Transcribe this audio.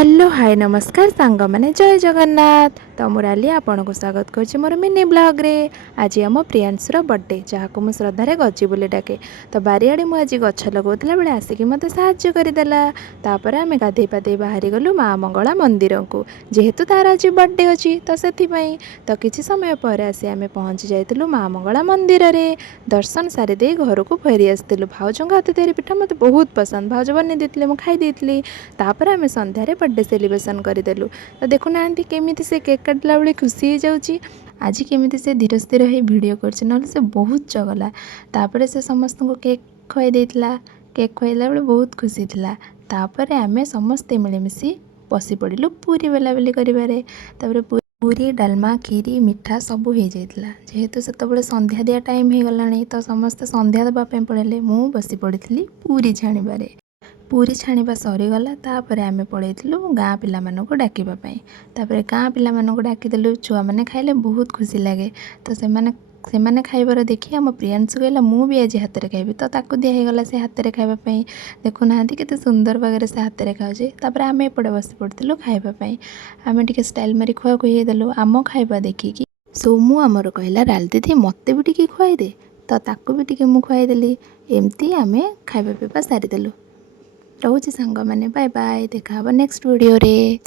Hello hi नमस्कार सांग मैंने जय जगन्नाथ। तो मुराली आपन को स्वागत कर मोर मिनी ब्लॉग रे। आज आम प्रियांशुर बर्थडे जहाँ मुझे श्रद्धारे गजी बोली डाके। तो बारियाड़े मुझे गछ लगौला बेले आसिक मत साहाଯ୍य करदेला। तापर आम गाधे पाधे बाहरी गलु माँ मंगला मंदिर को जेहेतु तार आज बर्थडे अच्छी तो से तो किसी समय पर आसी आम पहुँची जाइलु माँ मंगला मंदिर रे। दर्शन सारी घर को फेरी आसलु। भाउज हाथ तैयारी पिठा मत बहुत पसंद। भाउज बन देते मुझे खाई तापर आम सन्धार बर्थडे सेलिब्रेशन करदेलु। तो देखुना केमी से केक काटला बेले खुशी हो जाऊँगी। आज केमी से धीरे धीरे ही भिडियो कर से बहुत चगला। तापर से समस्त को केक खुआई देला। केक खुआला बेले बहुत खुशी था। तापर आम समस्ते मिलमिशि बसी पड़ू पूरी बेलाबेली कर। पूरी डालमा खीरी मिठा सबू हो जाता। जेहेतु से संध्या दिया टाइम हो गला तो समस्त संध्या देवाई पड़े। मु बसी पड़ी पूरी छाणवे। पूरी छाणवा सरीगला। तापर आम पलैलु गाँ पिला मानक डाकिबापी। तापर गाँ पिला मानक डाकिदेलु। छुआ मैंने खाइले बहुत खुशी लगे। तो से खाइबार देखी आम प्रियांशु कहला मु भी आज हाथ में खाइबी। तो ताकू दिगला से हाथ में खाइबापी। देखुना केते सुंदर भाग से हाथ में खाऊे। तापर आम एपटे बसी पड़ू खाइबापी। आम टे स्टाइल मारी खुआ खुदेलु आम खाइबा देखिकी। सोमू आमर कहला राल दीदी मत भी टी खुआई दे। तो ताकू भी टी मु खुआदेली। एमती आम खाइबा पीवा सारीदेलु। रोची सांग मैंने बाय बाय। देखा नेक्स्ट वीडियो रे।